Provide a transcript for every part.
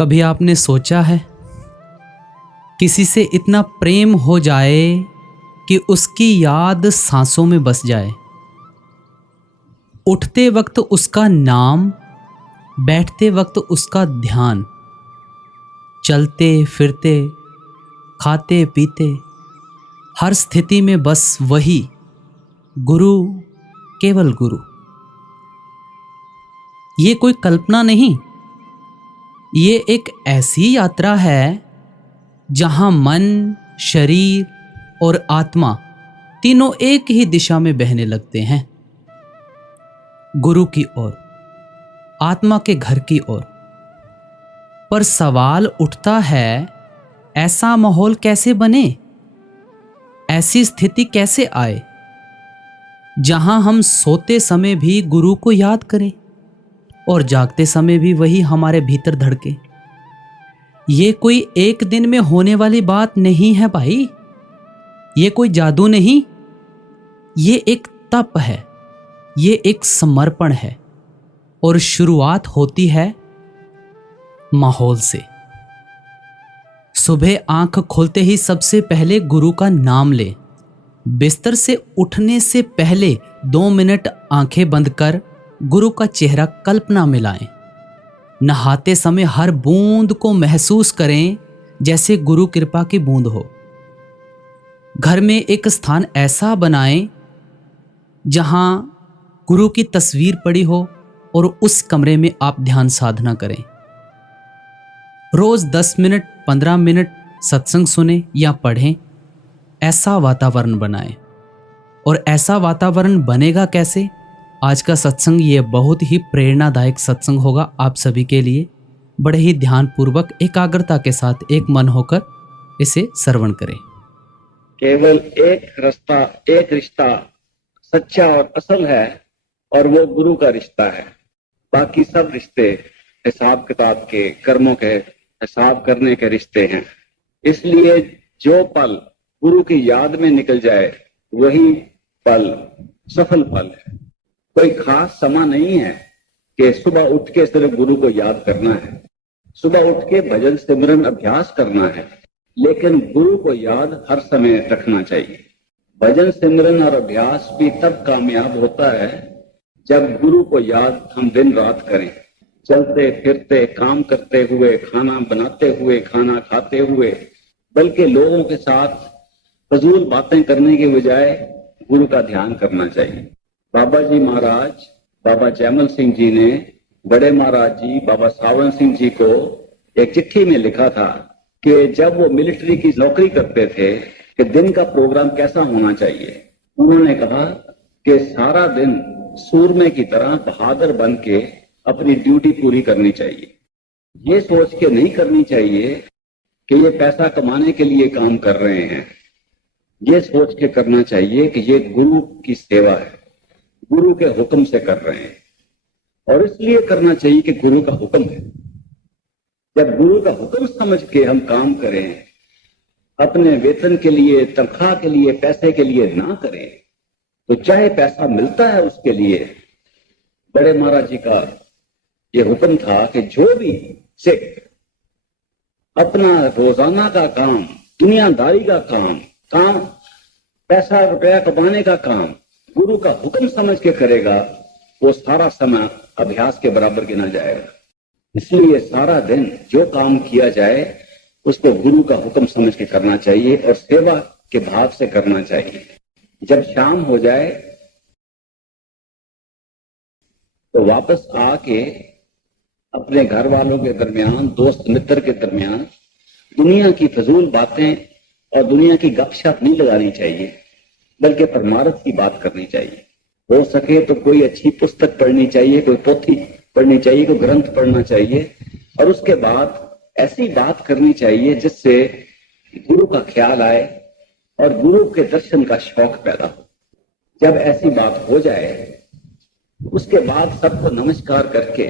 कभी आपने सोचा है किसी से इतना प्रेम हो जाए कि उसकी याद सांसों में बस जाए, उठते वक्त उसका नाम, बैठते वक्त उसका ध्यान, चलते फिरते खाते पीते हर स्थिति में बस वही गुरु, केवल गुरु। ये कोई कल्पना नहीं, ये एक ऐसी यात्रा है जहां मन, शरीर और आत्मा तीनों एक ही दिशा में बहने लगते हैं, गुरु की ओर, आत्मा के घर की ओर। पर सवाल उठता है, ऐसा माहौल कैसे बने, ऐसी स्थिति कैसे आए जहां हम सोते समय भी गुरु को याद करें और जागते समय भी वही हमारे भीतर धड़के। ये कोई एक दिन में होने वाली बात नहीं है भाई, ये कोई जादू नहीं, ये एक तप है, ये एक समर्पण है। और शुरुआत होती है माहौल से। सुबह आंख खोलते ही सबसे पहले गुरु का नाम ले। बिस्तर से उठने से पहले 2 मिनट आंखें बंद कर गुरु का चेहरा कल्पना में लाएं। नहाते समय हर बूंद को महसूस करें जैसे गुरु कृपा की बूंद हो। घर में एक स्थान ऐसा बनाएं जहां गुरु की तस्वीर पड़ी हो और उस कमरे में आप ध्यान साधना करें। रोज 10 मिनट 15 मिनट सत्संग सुने या पढ़ें, ऐसा वातावरण बनाएं। और ऐसा वातावरण बनेगा कैसे? आज का सत्संग ये बहुत ही प्रेरणादायक सत्संग होगा आप सभी के लिए। बड़े ही ध्यानपूर्वक एकाग्रता के साथ एक मन होकर इसे श्रवण करें। केवल एक रास्ता, एक रिश्ता सच्चा और असल है, और वो गुरु का रिश्ता है। बाकी सब रिश्ते हिसाब किताब के, कर्मों के हिसाब करने के रिश्ते हैं। इसलिए जो पल गुरु की याद में निकल जाए वही पल सफल पल है। कोई खास समय नहीं है कि सुबह उठ के सिर्फ गुरु को याद करना है, सुबह उठ के भजन सिमरन अभ्यास करना है, लेकिन गुरु को याद हर समय रखना चाहिए। भजन सिमरन और अभ्यास भी तब कामयाब होता है जब गुरु को याद हम दिन रात करें, चलते फिरते, काम करते हुए, खाना बनाते हुए, खाना खाते हुए, बल्कि लोगों के साथ फजूल बातें करने के बजाय गुरु का ध्यान करना चाहिए। बाबा जी महाराज, बाबा जयमल सिंह जी ने बड़े महाराज जी बाबा सावन सिंह जी को एक चिट्ठी में लिखा था कि जब वो मिलिट्री की नौकरी करते थे कि दिन का प्रोग्राम कैसा होना चाहिए। उन्होंने कहा कि सारा दिन सूरमे की तरह बहादुर बन के अपनी ड्यूटी पूरी करनी चाहिए। ये सोच के नहीं करनी चाहिए कि ये पैसा कमाने के लिए काम कर रहे हैं। ये सोच के करना चाहिए कि ये गुरु की सेवा है, गुरु के हुक्म से कर रहे हैं। और इसलिए करना चाहिए कि गुरु का हुक्म है। जब गुरु का हुक्म समझ के हम काम करें, अपने वेतन के लिए, तनख्वाह के लिए, पैसे के लिए ना करें, तो चाहे पैसा मिलता है उसके लिए। बड़े महाराज जी का ये हुक्म था कि जो भी सिख अपना रोजाना का काम, दुनियादारी का काम, पैसा रुपया कमाने का काम गुरु का हुक्म समझ के करेगा, वो सारा समय अभ्यास के बराबर गिना जाएगा। इसलिए सारा दिन जो काम किया जाए उसको गुरु का हुक्म समझ के करना चाहिए और सेवा के भाव से करना चाहिए। जब शाम हो जाए तो वापस आके अपने घर वालों के दरमियान, दोस्त मित्र के दरमियान दुनिया की फजूल बातें और दुनिया की गपशप नहीं लगानी चाहिए, बल्कि परमार्थ की बात करनी चाहिए। हो सके तो कोई अच्छी पुस्तक पढ़नी चाहिए, कोई पोथी पढ़नी चाहिए, कोई ग्रंथ पढ़ना चाहिए, और उसके बाद ऐसी बात करनी चाहिए जिससे गुरु का ख्याल आए और गुरु के दर्शन का शौक पैदा हो। जब ऐसी बात हो जाए उसके बाद सबको नमस्कार करके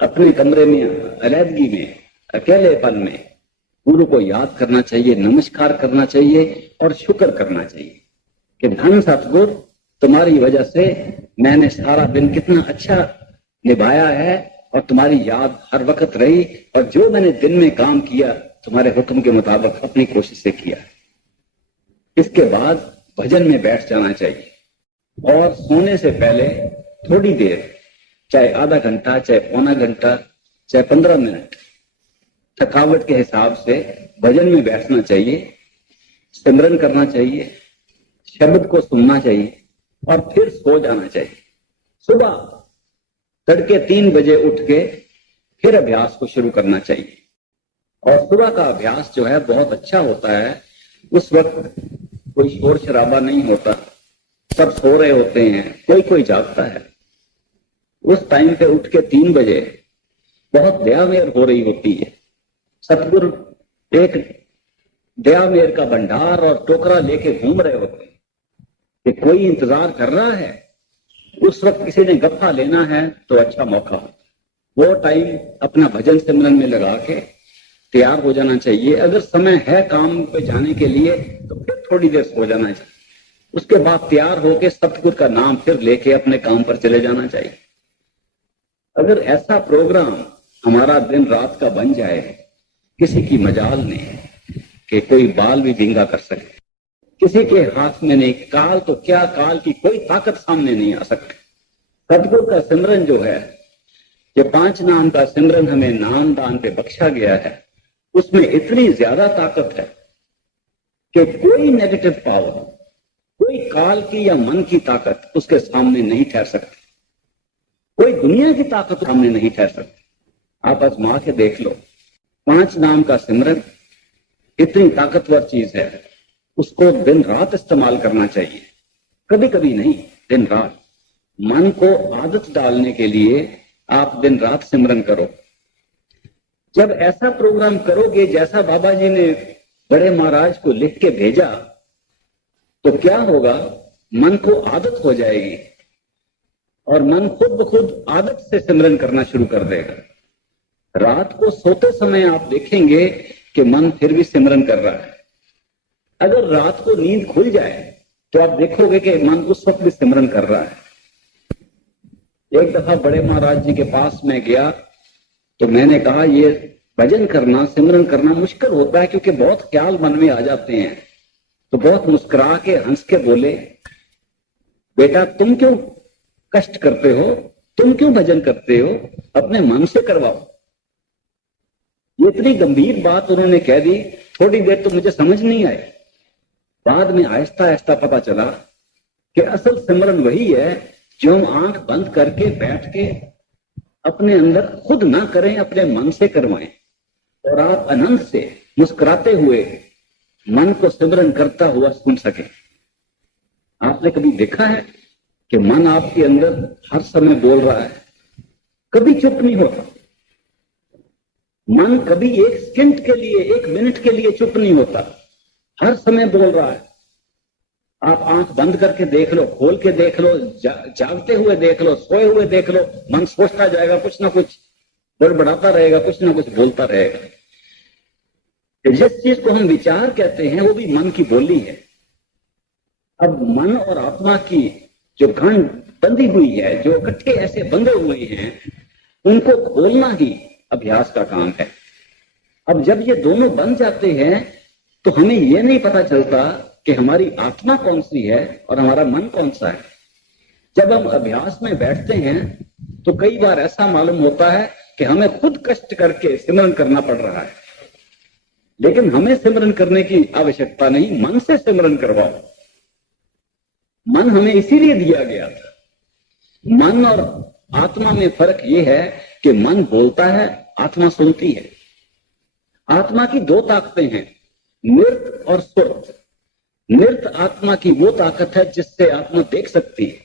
अपने कमरे में, अलहदगी में, अकेलेपन में गुरु को याद करना चाहिए, नमस्कार करना चाहिए और शुक्र करना चाहिए कि धन सतगुरु, तुम्हारी वजह से मैंने सारा दिन कितना अच्छा निभाया है और तुम्हारी याद हर वक्त रही, और जो मैंने दिन में काम किया तुम्हारे हुक्म के मुताबिक अपनी कोशिश से किया। इसके बाद भजन में बैठ जाना चाहिए, और सोने से पहले थोड़ी देर, चाहे आधा घंटा, चाहे पौना घंटा, चाहे 15 मिनट, थकावट के हिसाब से भजन में बैठना चाहिए, सिमरन करना चाहिए, शब्द को सुनना चाहिए और फिर सो जाना चाहिए। सुबह तड़के 3 बजे उठ के फिर अभ्यास को शुरू करना चाहिए। और सुबह का अभ्यास जो है बहुत अच्छा होता है। उस वक्त कोई शोर शराबा नहीं होता, सब सो रहे होते हैं, कोई कोई जागता है। उस टाइम पे उठ के 3 बजे बहुत दया मेर हो रही होती है। सतगुरु एक दया मेर का भंडार और टोकरा लेके घूम रहे होते हैं कि कोई इंतजार कर रहा है। उस वक्त किसी ने गप्पा लेना है तो अच्छा मौका हो, वो टाइम अपना भजन सिमरन में लगा के तैयार हो जाना चाहिए। अगर समय है काम पे जाने के लिए तो फिर थोड़ी देर सो जाना चाहिए। उसके बाद तैयार होके सतगुरु का नाम फिर लेके अपने काम पर चले जाना चाहिए। अगर ऐसा प्रोग्राम हमारा दिन रात का बन जाए, किसी की मजाल नहीं कि कोई बाल भी भींगा कर सके, किसी के हाथ में नहीं, काल तो क्या, काल की कोई ताकत सामने नहीं आ सकती। सतगुरु का सिमरन जो है, ये 5 नाम का सिमरन हमें नाम दान पे बख्शा गया है, उसमें इतनी ज्यादा ताकत है कि कोई नेगेटिव पावर, कोई काल की या मन की ताकत उसके सामने नहीं ठहर सकती, कोई दुनिया की ताकत सामने नहीं ठहर सकती। आप आजमा के देख लो, 5 नाम का सिमरन इतनी ताकतवर चीज है, उसको दिन रात इस्तेमाल करना चाहिए, कभी कभी नहीं, दिन रात। मन को आदत डालने के लिए आप दिन रात सिमरन करो। जब ऐसा प्रोग्राम करोगे जैसा बाबा जी ने बड़े महाराज को लिख के भेजा, तो क्या होगा, मन को आदत हो जाएगी और मन खुद ब खुद आदत से सिमरन करना शुरू कर देगा। रात को सोते समय आप देखेंगे कि मन फिर भी सिमरन कर रहा है। अगर रात को नींद खुल जाए तो आप देखोगे कि मन उस वक्त भी सिमरन कर रहा है। एक दफा बड़े महाराज जी के पास में गया तो मैंने कहा, ये भजन करना, सिमरन करना मुश्किल होता है क्योंकि बहुत ख्याल मन में आ जाते हैं। तो बहुत मुस्कुरा के हंस के बोले, बेटा तुम क्यों कष्ट करते हो, तुम क्यों भजन करते हो, अपने मन से करवाओ। ये इतनी गंभीर बात उन्होंने कह दी। थोड़ी देर तो मुझे समझ नहीं आया, बाद में आहिस्ता आहिस्ता पता चला कि असल सिमरन वही है जो हम आंख बंद करके बैठ के अपने अंदर खुद ना करें, अपने मन से करवाएं और आप आनंद से मुस्कुराते हुए मन को सिमरन करता हुआ सुन सके। आपने कभी देखा है कि मन आपके अंदर हर समय बोल रहा है, कभी चुप नहीं होता। मन कभी एक सेकंड के लिए, 1 मिनट के लिए चुप नहीं होता, हर समय बोल रहा है। आप आंख बंद करके देख लो, खोल के देख लो, जागते हुए देख लो, सोए हुए देख लो, मन सोचता जाएगा, कुछ ना कुछ बड़बड़ाता रहेगा, कुछ ना कुछ बोलता रहेगा। जिस चीज को हम विचार कहते हैं वो भी मन की बोली है। अब मन और आत्मा की जो गंढ बंधी हुई है, जो इकट्ठे ऐसे बंधे हुए हैं, उनको खोलना ही अभ्यास का काम है। अब जब ये दोनों बन जाते हैं तो हमें ये नहीं पता चलता कि हमारी आत्मा कौन सी है और हमारा मन कौन सा है। जब हम अभ्यास में बैठते हैं तो कई बार ऐसा मालूम होता है कि हमें खुद कष्ट करके सिमरन करना पड़ रहा है, लेकिन हमें सिमरन करने की आवश्यकता नहीं, मन से सिमरन करवाओ। मन हमें इसीलिए दिया गया था। मन और आत्मा में फर्क यह है कि मन बोलता है, आत्मा सुनती है। आत्मा की 2 ताकतें हैं, नृत और सुरत। नृत आत्मा की वो ताकत है जिससे आत्मा देख सकती है,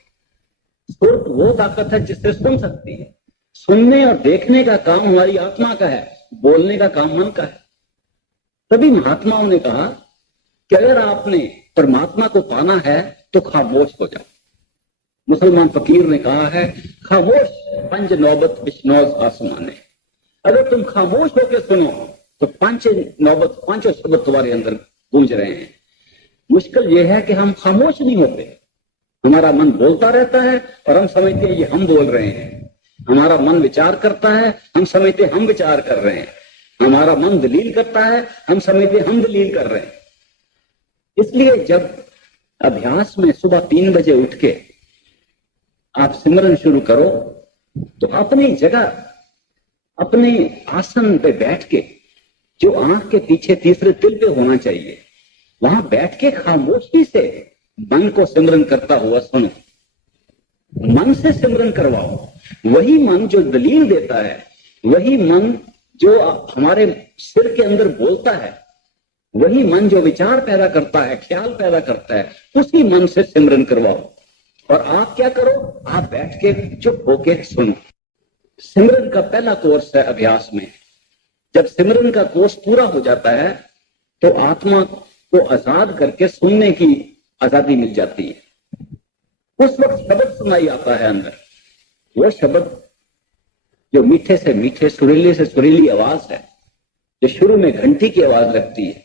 सुरत वो ताकत है जिससे सुन सकती है। सुनने और देखने का काम हमारी आत्मा का है, बोलने का काम मन का है। तभी महात्माओं ने कहा कि अगर आपने परमात्मा को पाना है तो खामोश हो जाओ। मुसलमान फकीर ने कहा है, खामोश पंज नौबत बिश्नौज आसमाने। अगर तुम खामोश होकर सुनो तो 5 नौबत, 5 शब्द तुम्हारे अंदर गूंज रहे हैं। मुश्किल यह है कि हम खामोश नहीं होते, हमारा मन बोलता रहता है और हम समझते हैं ये हम बोल रहे हैं। हमारा मन विचार करता है, हम समझते हम विचार कर रहे हैं। हमारा मन दलील करता है, हम समझते हम दलील कर रहे हैं। इसलिए जब अभ्यास में सुबह 3 बजे उठ के आप सिमरन शुरू करो तो अपनी जगह, अपने आसन पे बैठ के, जो आंख के पीछे तीसरे तिल पे होना चाहिए, वहां बैठ के खामोशी से मन को सिमरन करता हुआ सुनो। मन से सिमरन करवाओ। वही मन जो दलील देता है, वही मन जो हमारे सिर के अंदर बोलता है, वही मन जो विचार पैदा करता है, ख्याल पैदा करता है, उसी मन से सिमरन करवाओ। और आप क्या करो, आप बैठ के चुप होके सुनो। सिमरन का पहला कोर्स है अभ्यास में। जब सिमरन का कोर्स पूरा हो जाता है तो आत्मा को आजाद करके सुनने की आजादी मिल जाती है। उस वक्त शब्द सुनाई आता है अंदर, वो शब्द जो मीठे से मीठे, सुरीले से सुरीली आवाज है, जो शुरू में घंटी की आवाज लगती है,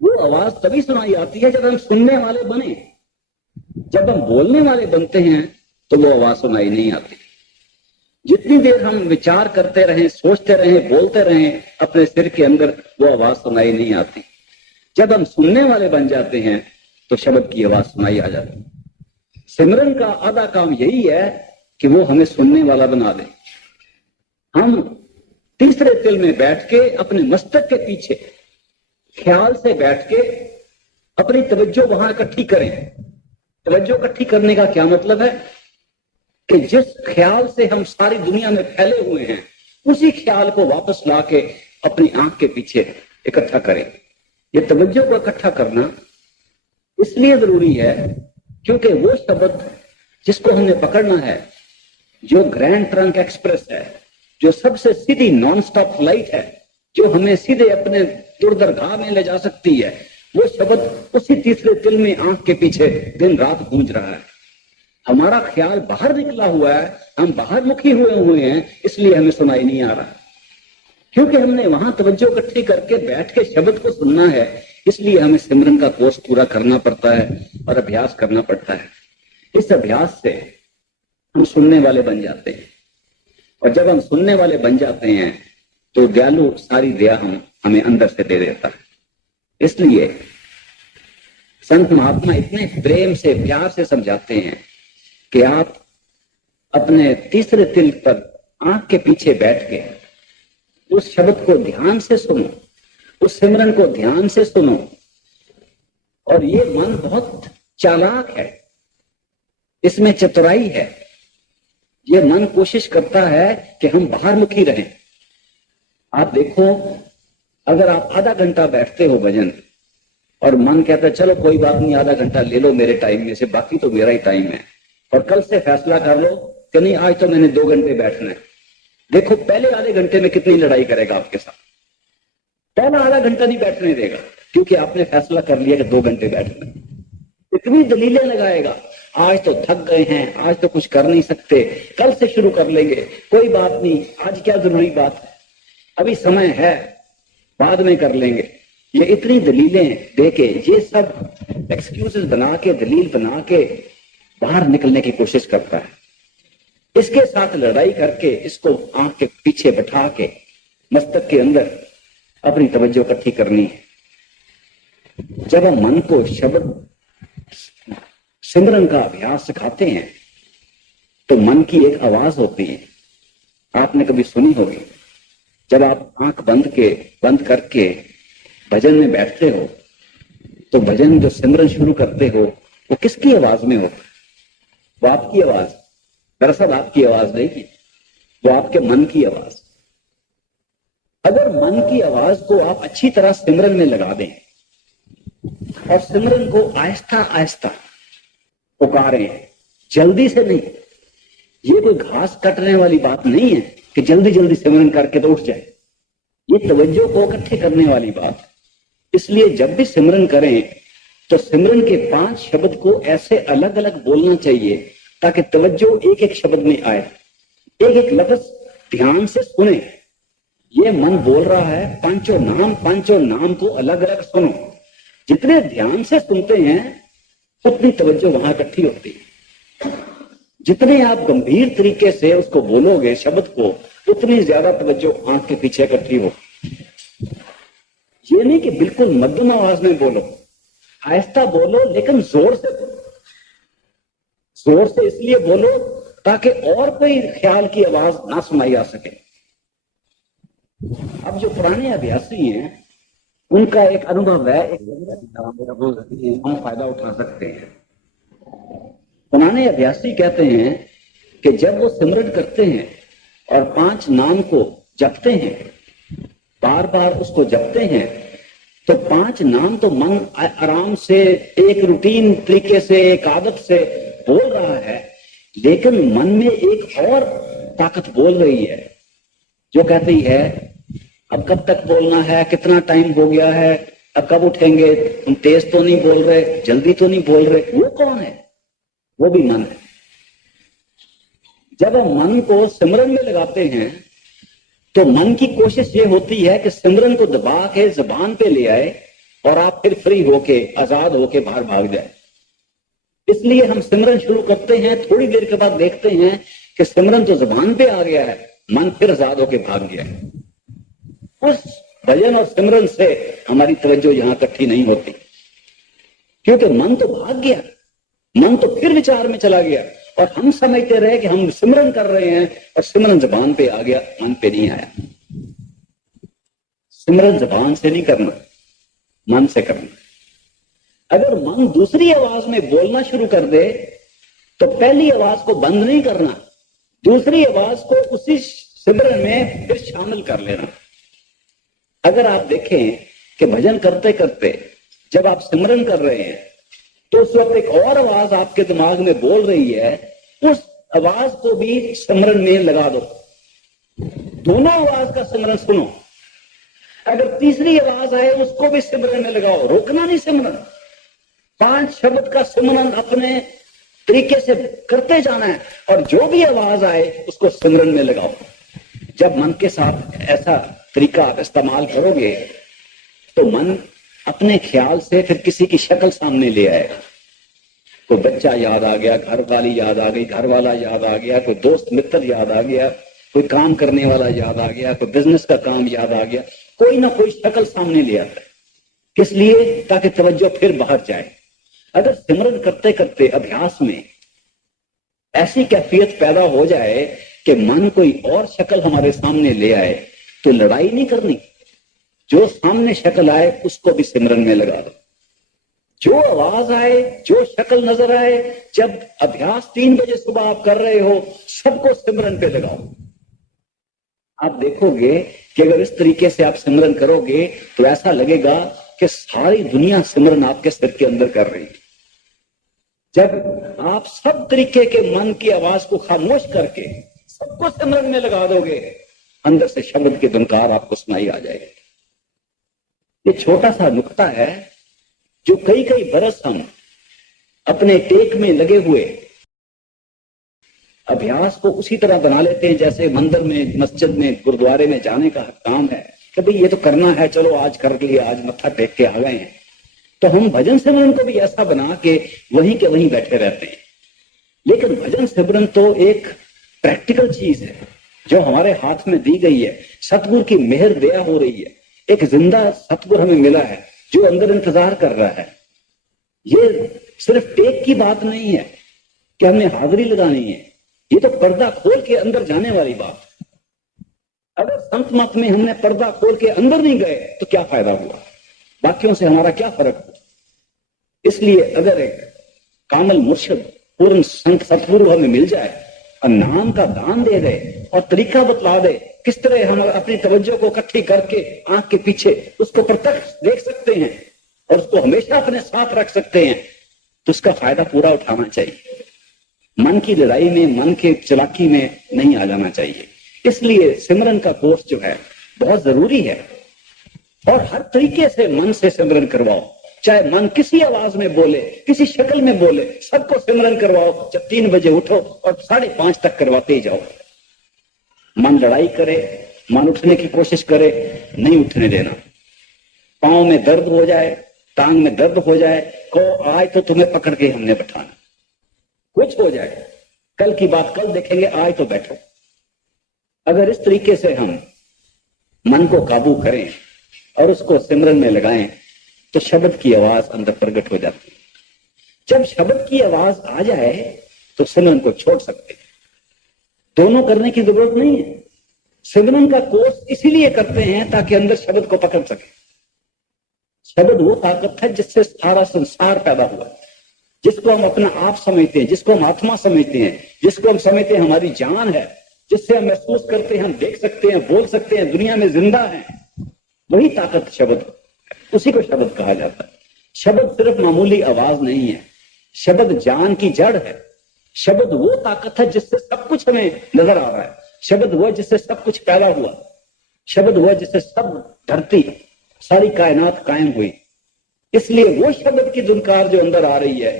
वो आवाज तभी सुनाई आती है जब हम सुनने वाले बने। जब हम बोलने वाले बनते हैं तो वो आवाज सुनाई नहीं आती। जितनी देर हम विचार करते रहें, सोचते रहें, बोलते रहें अपने सिर के अंदर, वो आवाज सुनाई नहीं आती। जब हम सुनने वाले बन जाते हैं तो शब्द की आवाज सुनाई आ जाती है। सिमरन का आधा काम यही है कि वो हमें सुनने वाला बना दे। हम तीसरे तिल में बैठ के अपने मस्तक के पीछे ख्याल से बैठ के अपनी तवज्जो वहां इकट्ठी करें। तवज्जो इकट्ठी करने का क्या मतलब है कि जिस ख्याल से हम सारी दुनिया में फैले हुए हैं, उसी ख्याल को वापस लाके अपनी आंख के पीछे इकट्ठा करें। ये तवज्जो को इकट्ठा करना इसलिए जरूरी है क्योंकि वो शब्द जिसको हमने पकड़ना है, जो ग्रैंड ट्रंक एक्सप्रेस है, जो सबसे सीधी नॉन स्टॉप फ्लाइट है, जो हमें सीधे अपने दुर्दरगाह में ले जा सकती है, वो शब्द उसी तीसरे तिल में आंख के पीछे दिन रात गूंज रहा है। हमारा ख्याल बाहर निकला हुआ है, हम बाहर मुखी हुए हैं, इसलिए हमें सुनाई नहीं आ रहा। क्योंकि हमने वहां तवज्जो इकट्ठी करके बैठ के शब्द को सुनना है, इसलिए हमें सिमरन का कोर्स पूरा करना पड़ता है और अभ्यास करना पड़ता है। इस अभ्यास से हम सुनने वाले बन जाते हैं, और जब हम सुनने वाले बन जाते हैं तो दयालु सारी दया हमें अंदर से दे देता है। इसलिए संत महात्मा इतने प्रेम से, प्यार से समझाते हैं कि आप अपने तीसरे तिल पर आंख के पीछे बैठ के उस शब्द को ध्यान से सुनो, उस सिमरन को ध्यान से सुनो। और ये मन बहुत चालाक है, इसमें चतुराई है। ये मन कोशिश करता है कि हम बाहर मुखी रहें। आप देखो, अगर आप आधा घंटा बैठते हो भजन और मन कहता है चलो कोई बात नहीं, आधा घंटा ले लो मेरे टाइम में से, बाकी तो मेरा ही टाइम है, और कल से फैसला कर लो कि नहीं आज तो मैंने 2 घंटे बैठना है। देखो पहले आधे घंटे में कितनी लड़ाई करेगा आपके साथ। पहला आधा घंटा नहीं बैठने देगा क्योंकि आपने फैसला कर लिया कि 2 घंटे बैठना है। इतनी दलीलें लगाएगा, आज तो थक गए हैं, आज तो कुछ कर नहीं सकते, कल से शुरू कर लेंगे, कोई बात नहीं, आज क्या जरूरी बात है, अभी समय है, बाद में कर लेंगे। ये इतनी दलीलें देके, ये सब एक्सक्यूजेस बना के, दलील बना के बाहर निकलने की कोशिश करता है। इसके साथ लड़ाई करके इसको आंख के पीछे बैठा के मस्तक के अंदर अपनी तवज्जो इकट्ठी करनी है। जब हम मन को शब्द सिमरन का अभ्यास सिखाते हैं तो मन की एक आवाज होती है, आपने कभी सुनी होगी। जब आप आंख बंद करके भजन में बैठते हो तो भजन जो सिमरन शुरू करते हो वो किसकी आवाज में हो? वो आपकी आवाज, दरअसल आपकी आवाज नहीं है, वो आपके मन की आवाज। अगर मन की आवाज को आप अच्छी तरह सिमरन में लगा दें और सिमरन को आहिस्ता आहिस्ता पुकारें, जल्दी से नहीं। ये कोई घास कटने वाली बात नहीं है कि जल्दी जल्दी सिमरन करके तो उठ जाए। ये तवज्जो को इकट्ठे करने वाली बात है। इसलिए जब भी सिमरन करें तो सिमरन के 5 शब्द को ऐसे अलग अलग बोलना चाहिए ताकि तवज्जो एक एक शब्द में आए, एक एक लफ्ज ध्यान से सुने। ये मन बोल रहा है पांचों नाम को अलग अलग सुनो। जितने ध्यान से सुनते हैं उतनी तवज्जो वहां इकट्ठी होती है। जितने आप गंभीर तरीके से उसको बोलोगे शब्द को, उतनी ज्यादा तवज्जो आंख के पीछे इकट्ठी हो। ये नहीं कि बिल्कुल मध्यम आवाज में बोलो, आहिस्ता बोलो लेकिन जोर से बोलो। जोर से इसलिए बोलो ताकि और कोई ख्याल की आवाज ना सुनाई आ सके। अब जो पुराने अभ्यासी हैं उनका एक अनुभव है, हम फायदा उठा सकते हैं। पुराने अभ्यासी कहते हैं कि जब वो सिमरन करते हैं और 5 नाम को जपते हैं, बार बार उसको जपते हैं, तो 5 नाम तो मन आराम से एक रूटीन तरीके से एक आदत से बोल रहा है, लेकिन मन में एक और ताकत बोल रही है जो कहती है अब कब तक बोलना है, कितना टाइम हो गया है, अब कब उठेंगे, हम तेज तो नहीं बोल रहे, जल्दी तो नहीं बोल रहे। वो कौन है? वो भी मन है। जब हम मन को सिमरन में लगाते हैं तो मन की कोशिश ये होती है कि सिमरन को दबा के जुबान पे ले आए और आप फिर फ्री होके आजाद होके बाहर भाग जाए। इसलिए हम सिमरन शुरू करते हैं, थोड़ी देर के बाद देखते हैं कि सिमरन तो जुबान पे आ गया है, मन फिर आजाद होके भाग गया है। उस भजन और सिमरन से हमारी तवज्जो यहां इकट्ठी नहीं होती, क्योंकि मन तो भाग गया, मन तो फिर विचार में चला गया और हम समझते रहे कि हम सिमरन कर रहे हैं और सिमरन जुबान पे आ गया, मन पे नहीं आया। सिमरन जुबान से नहीं करना, मन से करना। अगर मन दूसरी आवाज में बोलना शुरू कर दे तो पहली आवाज को बंद नहीं करना, दूसरी आवाज को उसी सिमरन में फिर शामिल कर लेना। अगर आप देखें कि भजन करते करते जब आप सिमरन कर रहे हैं तो उस वक्त एक और आवाज आपके दिमाग में बोल रही है, उस आवाज को भी सिमरन में लगा दो। दोनों आवाज का सिमरन सुनो। अगर तीसरी आवाज आए उसको भी सिमरन में लगाओ, रोकना नहीं सिमरन। 5 शब्द का सिमरन अपने तरीके से करते जाना है और जो भी आवाज आए उसको सिमरन में लगाओ। जब मन के साथ ऐसा तरीका आप इस्तेमाल करोगे तो मन अपने ख्याल से फिर किसी की शक्ल सामने ले आएगा। कोई बच्चा याद आ गया, घर वाली याद आ गई, घर वाला याद आ गया, कोई दोस्त मित्र याद आ गया, कोई काम करने वाला याद आ गया, कोई बिजनेस का काम याद आ गया, कोई ना कोई शक्ल सामने ले आता है। किस लिए? ताकि तवज्जो फिर बाहर जाए। अगर सिमरन करते करते अभ्यास में ऐसी कैफियत पैदा हो जाए कि मन कोई और शक्ल हमारे सामने ले आए तो लड़ाई नहीं करनी, जो सामने शक्ल आए उसको भी सिमरन में लगा दो। जो आवाज आए, जो शक्ल नजर आए, जब अभ्यास 3 बजे सुबह आप कर रहे हो, सबको सिमरन पे लगाओ। आप देखोगे कि अगर इस तरीके से आप सिमरन करोगे तो ऐसा लगेगा कि सारी दुनिया सिमरन आपके सिर के अंदर कर रही है। जब आप सब तरीके के मन की आवाज को खामोश करके सबको सिमरन में लगा दोगे, अंदर से शब्द के धुनकार आपको सुनाई आ जाएगी। ये छोटा सा नुक्ता है जो कई कई बरस हम अपने टेक में लगे हुए अभ्यास को उसी तरह बना लेते हैं जैसे मंदिर में, मस्जिद में, गुरुद्वारे में जाने का काम है कि भाई ये तो करना है, चलो आज कर लिया, आज मत्था टेक के आ गए हैं। तो हम भजन सिमरन को भी ऐसा बना के वहीं के वहीं बैठे रहते हैं। लेकिन भजन सिमरन तो एक प्रैक्टिकल चीज है जो हमारे हाथ में दी गई है। सतगुरु की मेहर दया हो रही है, एक जिंदा सतगुरु हमें मिला है जो अंदर इंतजार कर रहा है। ये सिर्फ टेक की बात नहीं है कि हमने हाजिरी लगानी है, ये तो पर्दा खोल के अंदर जाने वाली बात। अगर संत मत में हमने पर्दा खोल के अंदर नहीं गए तो क्या फायदा हुआ, बाकियों से हमारा क्या फर्क हुआ। इसलिए अगर एक कामल मुर्शिद पूर्ण संत सतगुरु हमें मिल जाए और नाम का दान दे दे और तरीका बतला दे किस तरह हम अपनी तवज्जो को इकट्ठी करके आंख के पीछे उसको प्रत्यक्ष देख सकते हैं और उसको हमेशा अपने साथ रख सकते हैं, तो उसका फायदा पूरा उठाना चाहिए। मन की लड़ाई में, मन के चलाकी में नहीं आ जाना चाहिए। इसलिए सिमरन का कोर्स जो है बहुत जरूरी है और हर तरीके से मन से सिमरन करवाओ। चाहे मन किसी आवाज में बोले, किसी शक्ल में बोले, सबको सिमरन करवाओ। जब 3 बजे उठो और 5:30 तक करवाते ही जाओ। मन लड़ाई करे, मन उठने की कोशिश करे, नहीं उठने देना। पांव में दर्द हो जाए, टांग में दर्द हो जाए, को आज तो तुम्हें पकड़ के हमने बैठाना, कुछ हो जाए, कल की बात कल देखेंगे, आज तो बैठो। अगर इस तरीके से हम मन को काबू करें और उसको सिमरन में लगाएं तो शब्द की आवाज अंदर प्रकट हो जाती है। जब शब्द की आवाज आ जाए तो सिमरन को छोड़ सकते हैं। दोनों करने की जरूरत नहीं है। सिमरन का कोर्स इसीलिए करते हैं ताकि अंदर शब्द को पकड़ सके। शब्द वो ताकत है जिससे सारा संसार पैदा हुआ, जिसको हम अपना आप समझते हैं, जिसको हम आत्मा समझते हैं, जिसको हम समझते हैं हमारी जान है, जिससे हम महसूस करते हैं, हम देख सकते हैं, बोल सकते हैं, दुनिया में जिंदा है। वही ताकत शब्द, उसी को शब्द कहा जाता है। शब्द सिर्फ मामूली आवाज नहीं है, शब्द जान की जड़ है। शब्द वो ताकत है जिससे सब कुछ हमें नजर आ रहा है। शब्द वो जिससे सब कुछ पैदा हुआ। शब्द वो जिससे सब धरती, सारी कायनात कायम हुई। इसलिए वो शब्द की धुनकार जो अंदर आ रही है,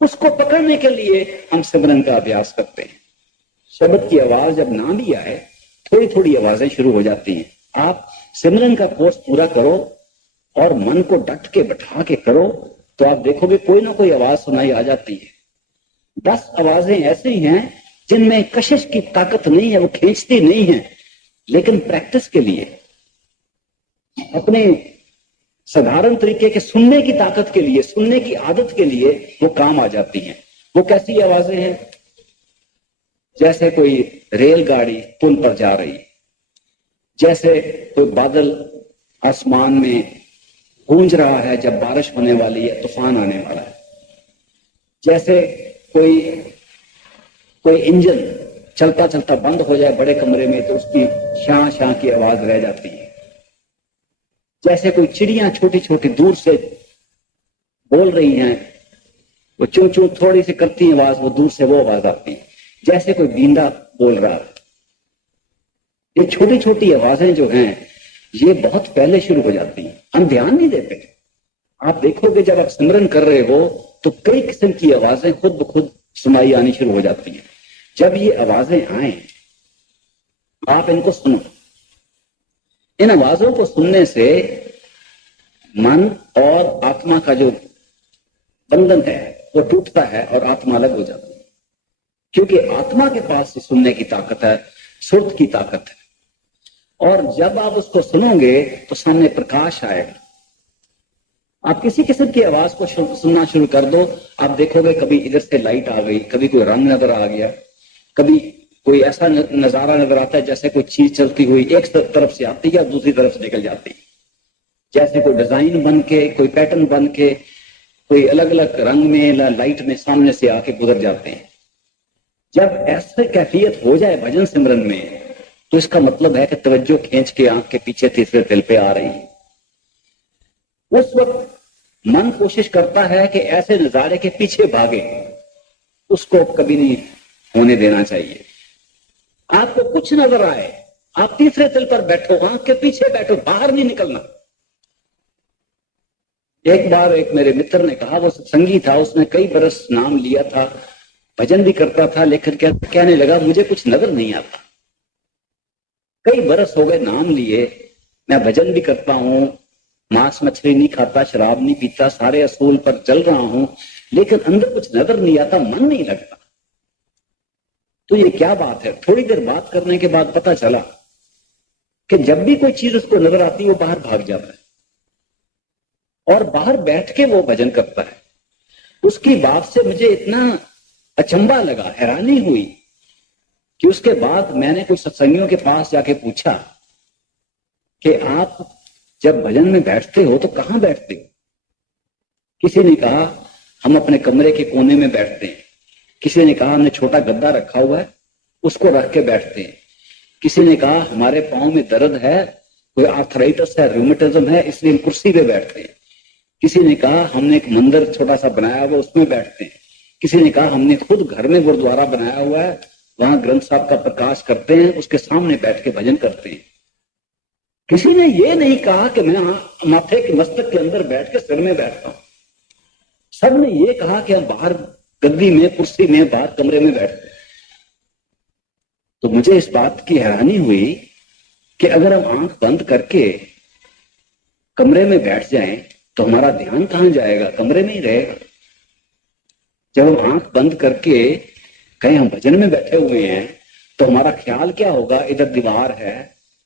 उसको पकड़ने के लिए हम सिमरन का अभ्यास करते हैं। शब्द की आवाज जब ना भी आए, थोड़ी थोड़ी आवाजें शुरू हो जाती हैं। आप सिमरन का कोर्स पूरा करो और मन को डट के बैठा के करो तो आप देखोगे कोई ना कोई आवाज सुनाई आ जाती है। 10 आवाजें ऐसी हैं जिनमें कशिश की ताकत नहीं है, वो खींचती नहीं है, लेकिन प्रैक्टिस के लिए, अपने साधारण तरीके के सुनने की ताकत के लिए, सुनने की आदत के लिए वो काम आ जाती हैं। वो कैसी आवाजें हैं? जैसे कोई रेलगाड़ी पुल पर जा रही, जैसे कोई बादल आसमान में गूंज रहा है जब बारिश होने वाली है, तूफान आने वाला है, जैसे कोई इंजन चलता चलता बंद हो जाए बड़े कमरे में तो उसकी शां शां की आवाज रह जाती है, जैसे कोई चिड़ियां छोटी छोटी दूर से बोल रही हैं, वो चूं चूं थोड़ी सी करती आवाज, वो दूर से वो आवाज आती है, जैसे कोई बींदा बोल रहा है। ये छोटी छोटी आवाजें जो हैं ये बहुत पहले शुरू हो जाती हैं, हम ध्यान नहीं देते। आप देखोगे जब आप सिमरन कर रहे हो तो कई किस्म की आवाजें खुद ब खुद सुनाई आनी शुरू हो जाती हैं। जब ये आवाजें आए आप इनको सुनो। इन आवाजों को सुनने से मन और आत्मा का जो बंधन है वो टूटता है और आत्मा अलग हो जाती है, क्योंकि आत्मा के पास से सुनने की ताकत है, सुर्त की ताकत है। और जब आप उसको सुनोगे तो सामने प्रकाश आएगा। आप किसी किस्म की आवाज को सुनना शुरू कर दो, आप देखोगे कभी इधर से लाइट आ गई, कभी कोई रंग नजर आ गया, कभी कोई ऐसा नजारा नजर आता है जैसे कोई चीज चलती हुई एक तरफ से आती है और दूसरी तरफ से निकल जाती है, जैसे कोई डिजाइन बन के, कोई पैटर्न बन के, कोई अलग अलग रंग में लाइट में सामने से आके गुजर जाते हैं। जब ऐसी कैफियत हो जाए भजन सिमरन में तो इसका मतलब है कि तवज्जो खींच के आंख के पीछे तीसरे तिल पे आ रही है। उस वक्त मन कोशिश करता है कि ऐसे नजारे के पीछे भागे, उसको कभी नहीं होने देना चाहिए। आपको कुछ नजर आए, आप तीसरे तिल पर बैठो, आंख के पीछे बैठो, बाहर नहीं निकलना। एक बार एक मेरे मित्र ने कहा, वो सत्संगी था, उसने कई बरस नाम लिया था, भजन भी करता था, लेकिन कहने लगा मुझे कुछ नजर नहीं आता। कई बरस हो गए नाम लिए, मैं भजन भी करता हूं, मांस मछली नहीं खाता, शराब नहीं पीता, सारे असूल पर चल रहा हूं, लेकिन अंदर कुछ नजर नहीं आता, मन नहीं लगता। तो ये क्या बात है? थोड़ी देर बात करने के बाद पता चला कि जब भी कोई चीज उसको नजर आती है वो बाहर भाग जाता है और बाहर बैठ के वो भजन करता है। उसकी बात से मुझे इतना अचंभा लगा, हैरानी हुई कि उसके बाद मैंने कुछ सत्संगियों के पास जाके पूछा कि आप जब भजन में बैठते हो तो कहां बैठते हो? किसी ने कहा हम अपने कमरे के कोने में बैठते हैं, किसी ने कहा हमने छोटा गद्दा रखा हुआ है उसको रख के बैठते हैं, किसी ने कहा हमारे पांव में दर्द है, कोई आर्थराइटिस है, रूमेटिज्म है, इसलिए हम कुर्सी पे बैठते हैं, किसी ने कहा हमने एक मंदिर छोटा सा बनाया हुआ उसमें बैठते हैं, किसी ने कहा हमने खुद घर में गुरुद्वारा बनाया हुआ है, वहां ग्रंथ साहब का प्रकाश करते हैं, उसके सामने बैठ के भजन करते हैं। किसी ने ये नहीं कहा कि मैं माथे के मस्तक के अंदर बैठ के सिर में बैठता हूं। सब ने ये कहा कि हम बाहर गद्दी में, कुर्सी में, बाहर कमरे में बैठते हैं। तो मुझे इस बात की हैरानी हुई कि अगर हम आंख बंद करके कमरे में बैठ जाएं तो हमारा ध्यान कहां जाएगा? कमरे में ही रहेगा। जब हम आंख बंद करके कहीं हम भजन में बैठे हुए हैं तो हमारा ख्याल क्या होगा, इधर दीवार है,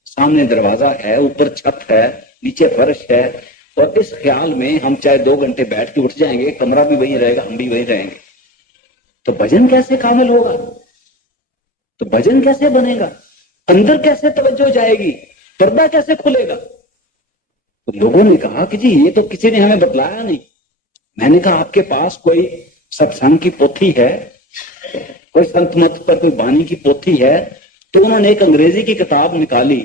सामने दरवाजा है, ऊपर छत है, नीचे फर्श है, और इस ख्याल में हम चाहे 2 घंटे बैठ के उठ जाएंगे, कमरा भी वही रहेगा, हम भी वही रहेंगे, तो भजन कैसे कामिल होगा? तो भजन कैसे बनेगा? अंदर कैसे तवज्जो जाएगी? पर्दा कैसे खुलेगा? तो लोगों ने कहा कि जी ये तो किसी ने हमें बतलाया नहीं। मैंने कहा आपके पास कोई सत्संग की पोथी है, कोई संत मत पर कोई बानी की पोथी है? तो उन्होंने एक अंग्रेजी की किताब निकाली,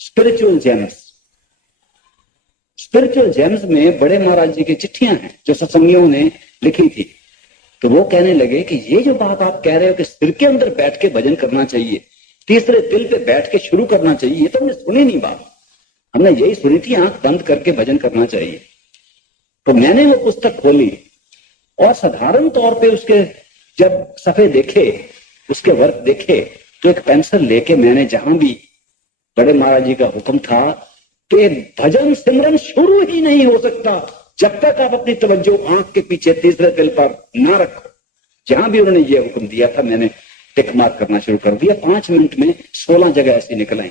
स्पिरिचुअल जेम्स। स्पिरिचुअल जेम्स में बड़े महाराज जी की चिट्ठियां हैं जो सत्संगियों ने लिखी थी। तो वो कहने लगे कि ये जो बात आप कह रहे हो कि सिर के अंदर बैठ के भजन करना चाहिए, तीसरे दिल पे बैठ के शुरू करना चाहिए, ये तो हमने सुनी नहीं बात। हमने यही सुनी थी आंख बंद करके भजन करना चाहिए। तो मैंने वो पुस्तक खोली और साधारण तौर पे उसके जब सफे देखे, उसके वर्क देखे, तो एक पेंसिल लेके मैंने जहां भी बड़े महाराज जी का हुक्म था कि भजन सिमरन शुरू ही नहीं हो सकता जब तक आप अपनी तवज्जो आंख के पीछे तीसरे दिल पर ना रखो। जहां भी उन्होंने ये हुक्म दिया था मैंने टिक मार्क करना शुरू कर दिया। 5 मिनट में 16 जगह ऐसी निकल आई।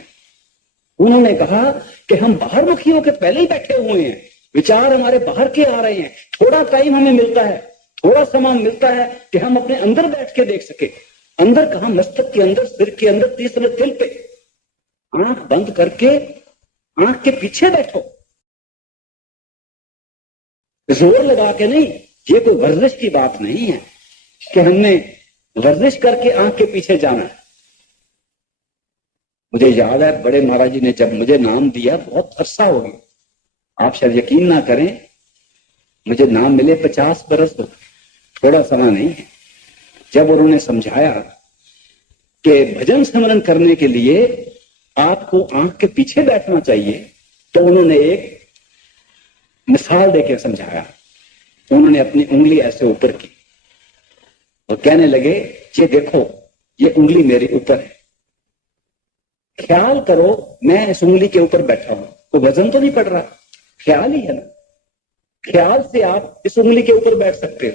उन्होंने कहा कि हम बाहर मुखी होकर पहले ही बैठे हुए हैं, विचार हमारे बाहर के आ रहे हैं, थोड़ा टाइम हमें मिलता है, थोड़ा समय मिलता है कि हम अपने अंदर बैठ के देख सके। अंदर कहा? मस्तक के अंदर, सिर के अंदर, तीसरे दिल पे। आंख बंद करके आंख के पीछे बैठो, जोर लगा के नहीं। ये कोई वर्जिश की बात नहीं है कि हमने वर्जिश करके आंख के पीछे जाना है। मुझे याद है बड़े महाराज जी ने जब मुझे नाम दिया, बहुत अरसा हो गया, आप शायद यकीन ना करें, मुझे नाम मिले 50 बरस हो, थोड़ा समय नहीं है। जब उन्होंने समझाया कि भजन स्मरण करने के लिए आपको आंख के पीछे बैठना चाहिए, तो उन्होंने एक मिसाल देकर समझाया। उन्होंने अपनी उंगली ऐसे ऊपर की और कहने लगे, ये देखो, ये उंगली मेरी ऊपर है, ख्याल करो मैं इस उंगली के ऊपर बैठा हूं, कोई वजन तो नहीं पड़ रहा, ख्याल ही है ना। ख्याल से आप इस उंगली के ऊपर बैठ सकते हो,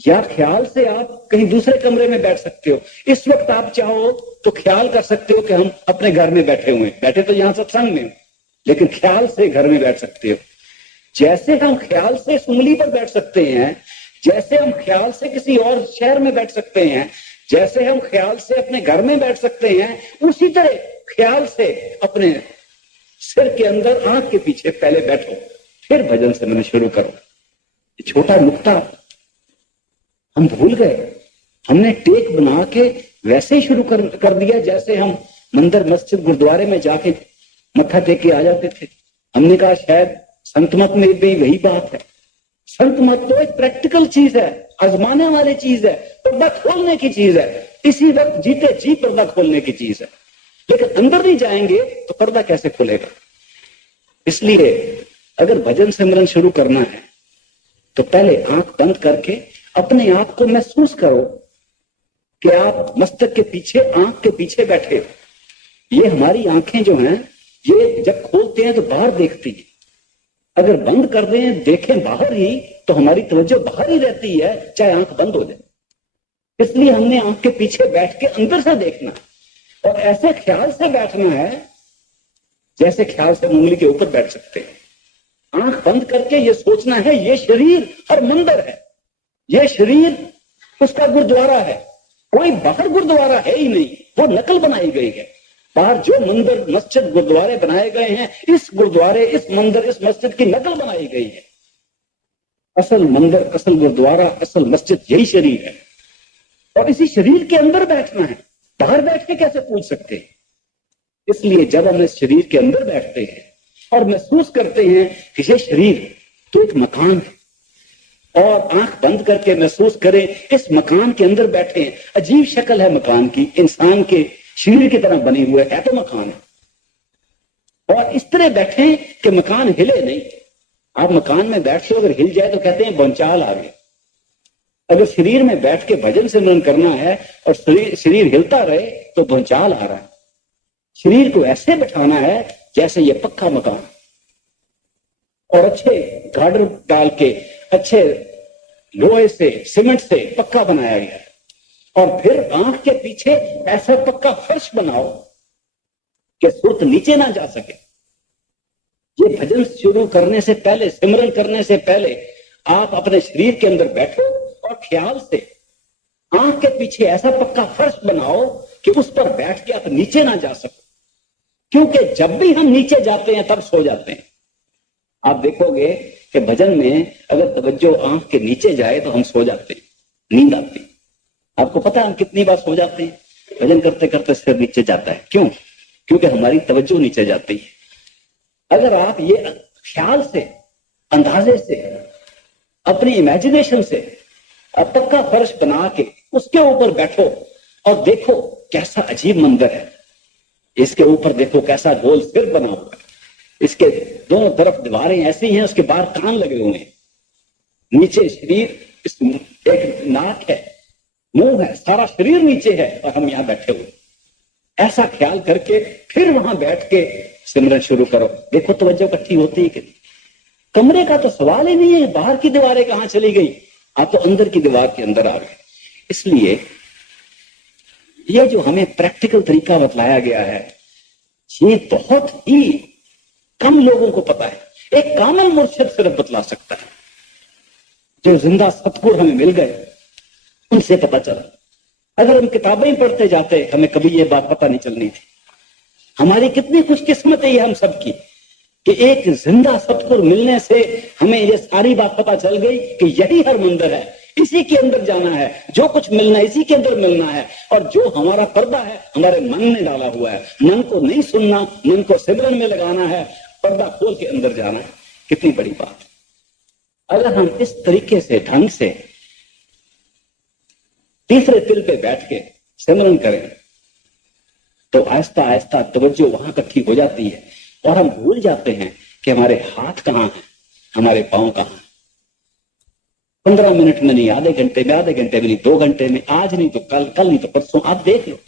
या ख्याल से आप कहीं दूसरे कमरे में बैठ सकते हो। इस वक्त आप चाहो तो ख्याल कर सकते हो कि हम अपने घर में बैठे हुए हैं, बैठे तो यहां सत्संग में, लेकिन ख्याल से घर में बैठ सकते हो। जैसे हम ख्याल से इस उंगली पर बैठ सकते हैं, जैसे हम ख्याल से किसी और शहर में बैठ सकते हैं, जैसे हम ख्याल से अपने घर में बैठ सकते हैं, उसी तरह ख्याल से अपने सिर के अंदर, आंख के पीछे पहले बैठो, फिर भजन से मैंने शुरू करो। ये छोटा नुक्ता हम भूल गए। हमने टेक बना के वैसे ही शुरू कर दिया जैसे हम मंदिर, मस्जिद, गुरुद्वारे में जाके मत्था टेक के आ जाते थे। हमने कहा शायद संत मत में भी वही बात है। संत मत तो एक प्रैक्टिकल चीज है, आजमाने वाली चीज है, पर्दा खोलने की चीज है, इसी वक्त जीते जी पर्दा खोलने की चीज है। लेकिन अंदर नहीं जाएंगे तो पर्दा कैसे खुलेगा? इसलिए अगर भजन सिमरन शुरू करना है तो पहले आंख बंद करके अपने आप को महसूस करो कि आप मस्तक के पीछे, आंख के पीछे बैठे हो। ये हमारी आंखें जो हैं, ये जब खोलते हैं तो बाहर देखती है, अगर बंद कर दें, देखें बाहर ही, तो हमारी तवज्जो बाहर ही रहती है, चाहे आंख बंद हो जाए। इसलिए हमने आंख के पीछे बैठ के अंदर से देखना है, और ऐसे ख्याल से बैठना है जैसे ख्याल से उंगली के ऊपर बैठ सकते हैं। आंख बंद करके ये सोचना है, ये शरीर हर मंदिर है, ये शरीर उसका गुरुद्वारा है, कोई बाहर गुरुद्वारा है ही नहीं, वो नकल बनाई गई है। बाहर जो मंदिर, मस्जिद, गुरुद्वारे बनाए गए हैं, इस गुरुद्वारे, इस मंदिर, इस मस्जिद की नकल बनाई गई है। असल मंदिर, असल गुरुद्वारा, असल मस्जिद यही शरीर है, और इसी शरीर के अंदर बैठना है। बाहर बैठ के कैसे पूछ सकते हैं? इसलिए जब हम इस शरीर के अंदर बैठते हैं और महसूस करते हैं कि ये शरीर तो एक मकान है, और आंख बंद करके महसूस करें इस मकान के अंदर बैठे हैं। अजीब शक्ल है मकान की, इंसान के शरीर की तरह बनी हुए है तो मकान है, और इस तरह बैठे कि मकान हिले नहीं। आप मकान में बैठते हो, अगर हिल जाए तो कहते हैं भूचाल आ गया। अगर शरीर में बैठ के भजन सिमरन करना है और शरीर हिलता रहे तो भूचाल आ रहा है। शरीर को ऐसे बैठाना है जैसे ये पक्का मकान, और अच्छे गार्डर डाल के, अच्छे लोहे से, सीमेंट से पक्का बनाया गया है। और फिर आंख के पीछे ऐसा पक्का फर्श बनाओ कि सुरत नीचे ना जा सके। ये भजन शुरू करने से पहले, सिमरन करने से पहले आप अपने शरीर के अंदर बैठो और ख्याल से आंख के पीछे ऐसा पक्का फर्श बनाओ कि उस पर बैठ के आप नीचे ना जा सको। क्योंकि जब भी हम नीचे जाते हैं तब सो जाते हैं। आप देखोगे कि भजन में अगर तवज्जो आंख के नीचे जाए तो हम सो जाते हैं, नींद आती है। आपको पता है हम कितनी बार सो जाते हैं? भजन करते करते सिर नीचे जाता है। क्यों? क्योंकि हमारी तवज्जो नीचे जाती है। अगर आप ये ख्याल से, अंदाजे से, अपनी इमेजिनेशन से पक्का फर्श बना के उसके ऊपर बैठो और देखो कैसा अजीब मंदिर है। इसके ऊपर देखो कैसा गोल सिर बना हुआ है, इसके दोनों तरफ दीवारें ऐसी हैं, उसके बाहर कान लगे हुए हैं, नीचे शरीर, एक नाक है, मुंह है, सारा शरीर नीचे है और हम यहां बैठे हुए। ऐसा ख्याल करके फिर वहां बैठ के सिमरन शुरू करो। देखो तवज्जो इकट्ठी होती है कि कमरे का तो सवाल ही नहीं है, बाहर की दीवारें कहां चली गई, आप तो अंदर की दीवार के अंदर आ गए। इसलिए ये जो हमें प्रैक्टिकल तरीका बतलाया गया है, ये बहुत ही कम लोगों को पता है। एक कामल मुर्शिद सिर्फ बतला सकता है। जो जिंदा सतगुर हमें मिल गए उनसे पता चला। अगर हम किताबें पढ़ते जाते हमें कभी ये बात पता नहीं चलनी थी। हमारी कितनी खुशकिस्मत है ये हम सबकी कि एक जिंदा सतगुर मिलने से हमें ये सारी बात पता चल गई कि यही हर मंदिर है, इसी के अंदर जाना है, जो कुछ मिलना है इसी के अंदर मिलना है। और जो हमारा पर्दा है हमारे मन में डाला हुआ है, मन को नहीं सुनना, मन को सिमरन में लगाना है, पर्दा खोल के अंदर जाना है। कितनी बड़ी बात। अगर हम इस तरीके से, ढंग से तीसरे तिल पे बैठ के सिमरन करें तो आहिस्ता आहिस्ता तवज्जो वहां इकट्ठी हो जाती है और हम भूल जाते हैं कि हमारे हाथ कहां हैं, हमारे पांव कहां हैं। 15 मिनट में नहीं, आधे घंटे में, आधे घंटे में नहीं, 2 घंटे में, आज नहीं तो कल, कल नहीं तो परसों, आप देख लो।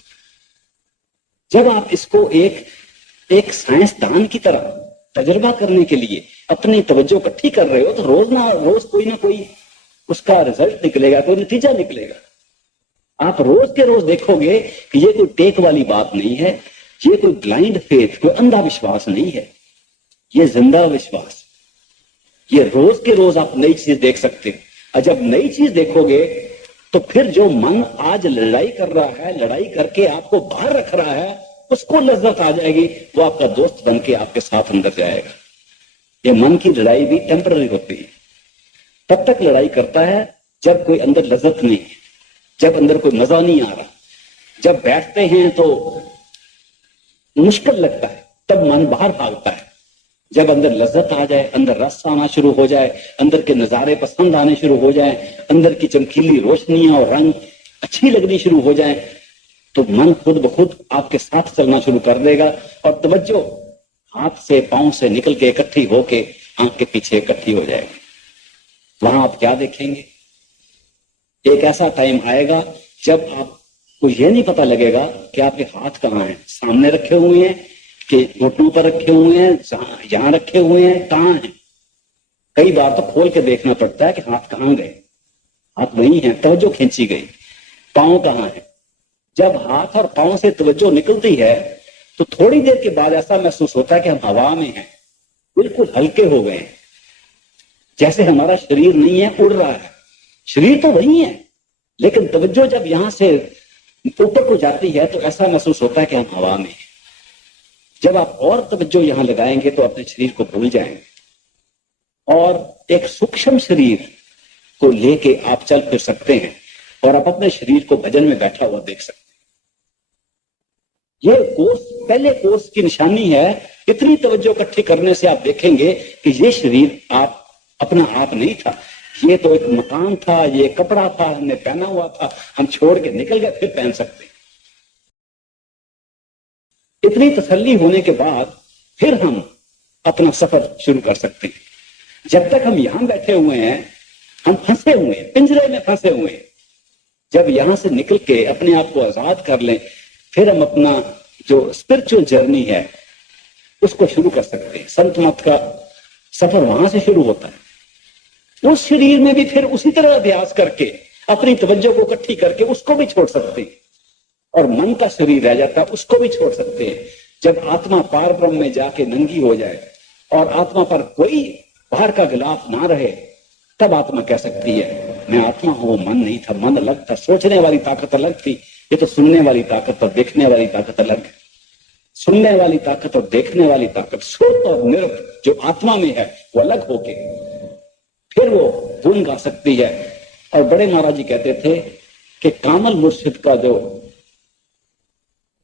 जब आप इसको एक साइंसदान की तरह तजुर्बा करने के लिए अपनी तवज्जो इकट्ठी कर रहे हो तो रोज कोई ना कोई उसका रिजल्ट निकलेगा, कोई नतीजा निकलेगा। आप रोज के रोज देखोगे कि ये कोई टेक वाली बात नहीं है, ये कोई ब्लाइंड फेथ, कोई अंधा विश्वास नहीं है, ये जिंदा विश्वास। ये रोज के रोज आप नई चीज देख सकते हो। और जब नई चीज देखोगे तो फिर जो मन आज लड़ाई कर रहा है, लड़ाई करके आपको बाहर रख रहा है, उसको लज्जत आ जाएगी, वो आपका दोस्त बन के आपके साथ अंदर जाएगा। ये मन की लड़ाई भी टेम्पररी होती है। तब तक लड़ाई करता है जब कोई अंदर लज्जत नहीं है, जब अंदर कोई मजा नहीं आ रहा। जब बैठते हैं तो मुश्किल लगता है, तब मन बाहर भागता है। जब अंदर लज्जत आ जाए, अंदर रस आना शुरू हो जाए, अंदर के नजारे पसंद आने शुरू हो जाए, अंदर की चमकीली रोशनियां और रंग अच्छी लगनी शुरू हो जाए, तो मन खुद ब खुद आपके साथ चलना शुरू कर देगा और तवज्जो हाथ से, पांव से निकल के इकट्ठी होके आंख के पीछे इकट्ठी हो जाएगी। वहां आप क्या देखेंगे? एक ऐसा टाइम आएगा जब आपको यह नहीं पता लगेगा कि आपके हाथ कहाँ हैं, सामने रखे हुए हैं कि घुटनों पर रखे हुए हैं, यहां रखे हुए हैं, कहाँ हैं। कई बार तो खोल के देखना पड़ता है कि हाथ कहाँ गए। हाथ वही है, तवज्जो खींची गई। पांव कहाँ है? जब हाथ और पांव से तवज्जो निकलती है तो थोड़ी देर के बाद ऐसा महसूस होता है कि हम हवा में हैं, बिल्कुल हल्के हो गए, जैसे हमारा शरीर नहीं है, उड़ रहा है। शरीर तो वही है, लेकिन तवज्जो जब यहां से ऊपर को जाती है तो ऐसा महसूस होता है कि हम हवा में हैं। जब आप और तवज्जो यहां लगाएंगे तो अपने शरीर को भूल जाएंगे और एक सूक्ष्म शरीर को लेके आप चल फिर सकते हैं और आप अपने शरीर को भजन में बैठा हुआ देख सकते हैं। ये कोर्स, पहले कोर्स की निशानी है। इतनी तवज्जो इकट्ठी करने से आप देखेंगे कि ये शरीर आप अपना आप नहीं था, ये तो एक मकान था, ये कपड़ा था, हमने पहना हुआ था, हम छोड़ के निकल गए, फिर पहन सकते। इतनी तसल्ली होने के बाद फिर हम अपना सफर शुरू कर सकते हैं। जब तक हम यहां बैठे हुए हैं हम फंसे हुए हैं, पिंजरे में फंसे हुए हैं। जब यहां से निकल के अपने आप को आजाद कर लें, फिर हम अपना जो स्पिरिचुअल जर्नी है उसको शुरू कर सकते हैं। संत मत का सफर वहां से शुरू होता है। उस शरीर में भी फिर उसी तरह अभ्यास करके अपनी तवज्जो को इकट्ठी करके उसको भी छोड़ सकते हैं, और मन का शरीर रह जाता है उसको भी छोड़ सकते हैं। जब आत्मा पार ब्रह्म में जाके नंगी हो जाए और आत्मा पर कोई बाहर का गिलाफ ना रहे, तब आत्मा कह सकती है मैं आत्मा हूं, वो मन नहीं था, मन अलग था, सोचने वाली ताकत अलग थी, ये तो सुनने वाली ताकत और देखने वाली ताकत अलग है। सुनने वाली ताकत और देखने वाली ताकत, श्रुत और निरुक्त जो आत्मा में है वो अलग होके फिर वो गुण गा सकती है। और बड़े महाराज जी कहते थे कि कामल मुर्शिद का जो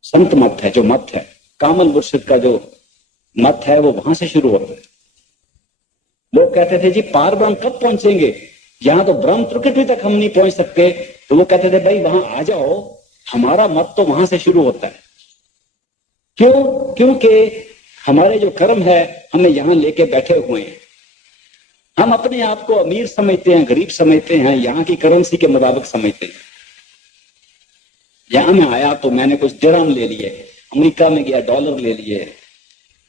संत मत है, जो मत है, कामल मुर्शिद का जो मत है वो वहां से शुरू होता है। लोग कहते थे जी पार ब्रह्म कब पहुंचेंगे, यहां तो ब्रह्म प्रकृति तक हम नहीं पहुंच सकते। तो वो कहते थे भाई वहां आ जाओ, हमारा मत तो वहां से शुरू होता है। क्यों? क्योंकि हमारे जो कर्म है हमें यहां लेके बैठे हुए हैं। हम अपने आप को अमीर समझते हैं, गरीब समझते हैं, यहां की करेंसी के मुताबिक समझते हैं। यहां मैं आया तो मैंने कुछ दिरहम ले लिए, अमेरिका में गया डॉलर ले लिए,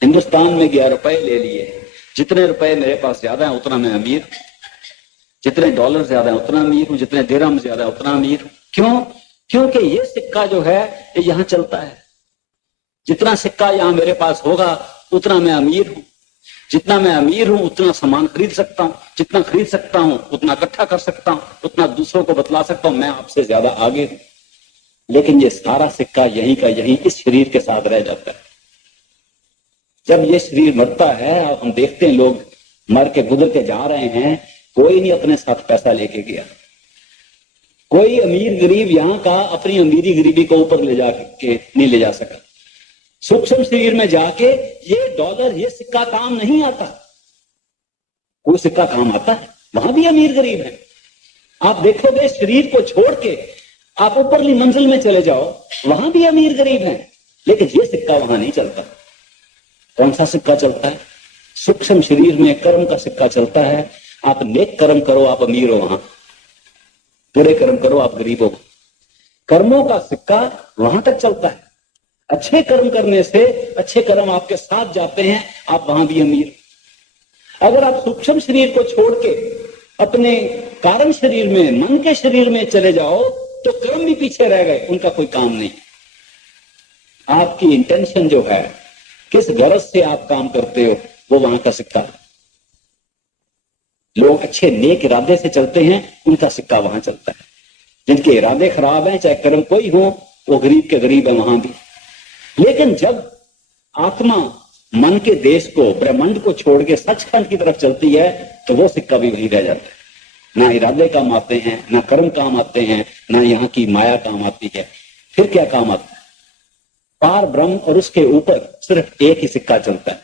हिंदुस्तान में गया रुपए ले लिए। जितने रुपए मेरे पास ज्यादा है उतना मैं अमीर, जितने डॉलर ज्यादा है उतना अमीर हूं, जितने दिरहम ज्यादा है उतना अमीर हूं। क्यों? क्योंकि ये सिक्का जो है ये यहां चलता है। जितना सिक्का यहां मेरे पास होगा उतना मैं अमीर हूं, जितना मैं अमीर हूं उतना सामान खरीद सकता हूं, जितना खरीद सकता हूं उतना इकट्ठा कर सकता हूं, उतना दूसरों को बतला सकता हूं मैं आपसे ज्यादा आगे हूं। लेकिन ये सारा सिक्का यहीं का यहीं इस शरीर के साथ रह जाता है। जब ये शरीर मरता है और हम देखते हैं लोग मर के गुजर के जा रहे हैं, कोई नहीं अपने साथ पैसा लेके गया। कोई अमीर गरीब यहां का अपनी अमीरी गरीबी को ऊपर ले जाके नहीं ले जा सका। सूक्ष्म शरीर में जाके ये डॉलर ये सिक्का काम नहीं आता। कोई सिक्का काम आता है, वहां भी अमीर गरीब है। आप देखोगे शरीर को छोड़ के आप ऊपरली मंजिल में चले जाओ, वहां भी अमीर गरीब है, लेकिन ये सिक्का वहां नहीं चलता। कौन सा सिक्का चलता है? सूक्ष्म शरीर में कर्म का सिक्का चलता है। आप नेक कर्म करो आप अमीर हो वहां, बुरे कर्म करो आप गरीब हो। कर्मों का सिक्का वहां तक चलता है। अच्छे कर्म करने से अच्छे कर्म आपके साथ जाते हैं, आप वहां भी अमीर। अगर आप सूक्ष्म शरीर को छोड़ के अपने कारण शरीर में, मन के शरीर में चले जाओ तो कर्म भी पीछे रह गए, उनका कोई काम नहीं। आपकी इंटेंशन जो है, किस गरज से आप काम करते हो, वो वहां का सिक्का। लोग अच्छे नेक इरादे से चलते हैं, उनका सिक्का वहां चलता है। जिनके इरादे खराब हैं, चाहे कर्म कोई हो, वो गरीब के गरीब है वहां भी। लेकिन जब आत्मा मन के देश को, ब्रह्मांड को छोड़ के सचखंड की तरफ चलती है, तो वो सिक्का भी वहीं रह जाता है। ना इरादे काम आते हैं, ना कर्म काम आते हैं, ना यहाँ की माया काम आती है। फिर क्या काम आता है? पार ब्रह्म और उसके ऊपर सिर्फ एक ही सिक्का चलता है,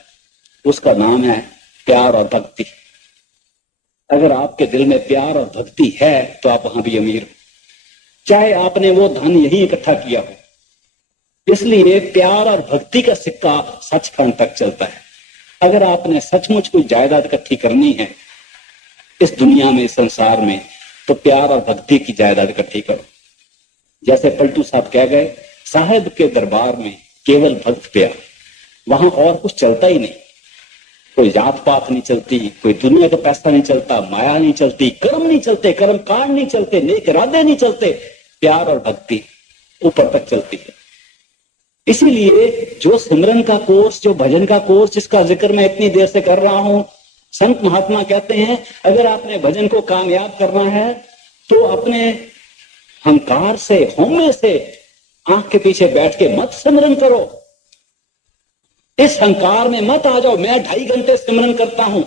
उसका नाम है प्यार और भक्ति। अगर आपके दिल में प्यार और भक्ति है तो आप वहां भी अमीर हो, चाहे आपने वो धन यही इकट्ठा किया हो। इसलिए प्यार और भक्ति का सिक्का सचखंड तक चलता है। अगर आपने सचमुच कोई जायदाद इकट्ठी करनी है इस दुनिया में, इस संसार में, तो प्यार और भक्ति की जायदाद इकट्ठी करो। जैसे पलटू साहब कह गए, साहेब के दरबार में केवल भक्त प्यार, वहां और कुछ चलता ही नहीं। कोई जात पात नहीं चलती, कोई दुनिया का पैसा नहीं चलता, माया नहीं चलती, कर्म नहीं चलते, कर्म कांड नहीं चलते, नेक इरादे नहीं चलते, प्यार और भक्ति ऊपर तक चलती है। इसीलिए जो सिमरन का कोर्स, जो भजन का कोर्स, जिसका जिक्र मैं इतनी देर से कर रहा हूं, संत महात्मा कहते हैं अगर आपने भजन को कामयाब करना है तो अपने अहंकार से, हौमे से आंख के पीछे बैठ के मत सिमरन करो। इस अहंकार में मत आ जाओ, मैं 2.5 घंटे सिमरन करता हूं,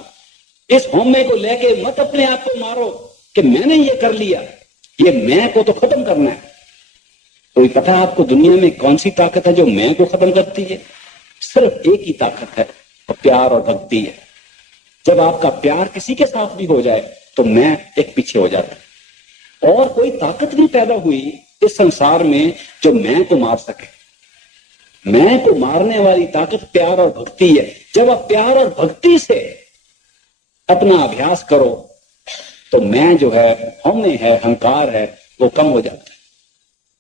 इस हौमे को लेके मत अपने आप को मारो कि मैंने ये कर लिया। ये मैं को तो खत्म करना है। कोई पता है आपको दुनिया में कौन सी ताकत है जो मैं को खत्म करती है? सिर्फ एक ही ताकत है, और प्यार और भक्ति है। जब आपका प्यार किसी के साथ भी हो जाए तो मैं एक पीछे हो जाता है। और कोई ताकत भी पैदा हुई इस संसार में जो मैं को मार सके। मैं को मारने वाली ताकत प्यार और भक्ति है। जब आप प्यार और भक्ति से अपना अभ्यास करो तो मैं जो है, हमें है, अहंकार है, वो कम हो जाता है।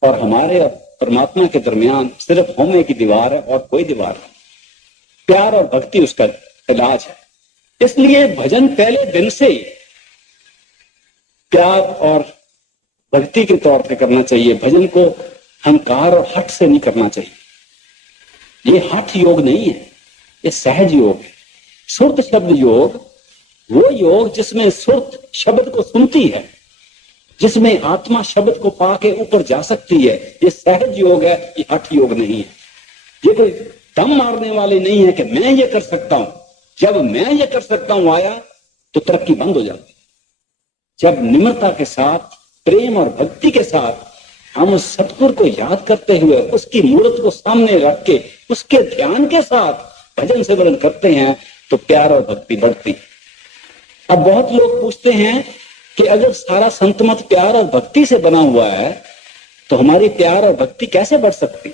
और हमारे और परमात्मा के दरमियान सिर्फ होमे की दीवार है और कोई दीवार नहीं। प्यार और भक्ति उसका इलाज है। इसलिए भजन पहले दिन से ही प्यार और भक्ति के तौर पे करना चाहिए। भजन को अहंकार और हठ से नहीं करना चाहिए। ये हठ योग नहीं है, ये सहज योग है। सुरत शब्द योग वो योग जिसमें सुरत शब्द को सुनती है, जिसमें आत्मा शब्द को पाके ऊपर जा सकती है, ये सहज योग है, ये हठ योग नहीं है। ये कोई दम मारने वाले नहीं है कि मैं ये कर सकता हूं। जब मैं ये कर सकता हूं आया तो तरक्की बंद हो जाती है। जब निम्रता के साथ, प्रेम और भक्ति के साथ हम उस सतगुरु को याद करते हुए, उसकी मूर्त को सामने रख के, उसके ध्यान के साथ भजन सिमरन करते हैं तो प्यार और भक्ति बढ़ती। अब बहुत लोग पूछते हैं कि अगर सारा संत मत प्यार और भक्ति से बना हुआ है तो हमारी प्यार और भक्ति कैसे बढ़ सकती?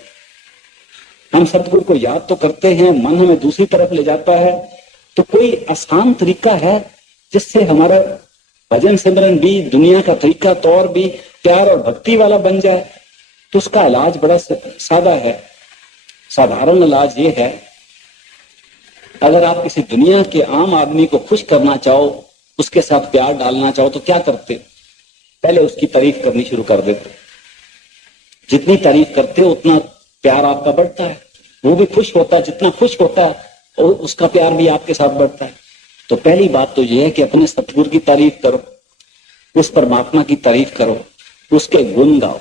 हम सतगुरु को याद तो करते हैं, मन हमें दूसरी तरफ ले जाता है, तो कोई आसान तरीका है जिससे हमारा भजन सिमरन भी, दुनिया का तरीका तौर भी प्यार और भक्ति वाला बन जाए? तो उसका इलाज बड़ा सादा है। साधारण इलाज ये है, अगर आप किसी दुनिया के आम आदमी को खुश करना चाहो, उसके साथ प्यार डालना चाहो तो क्या करते? पहले उसकी तारीफ करनी शुरू कर देते। जितनी तारीफ करते हो उतना प्यार आपका बढ़ता है, वो भी खुश होता है। जितना खुश होता है और उसका प्यार भी आपके साथ बढ़ता है। तो पहली बात तो यह है कि अपने सतगुरु की तारीफ करो, उस परमात्मा की तारीफ करो, उसके गुण गाओ।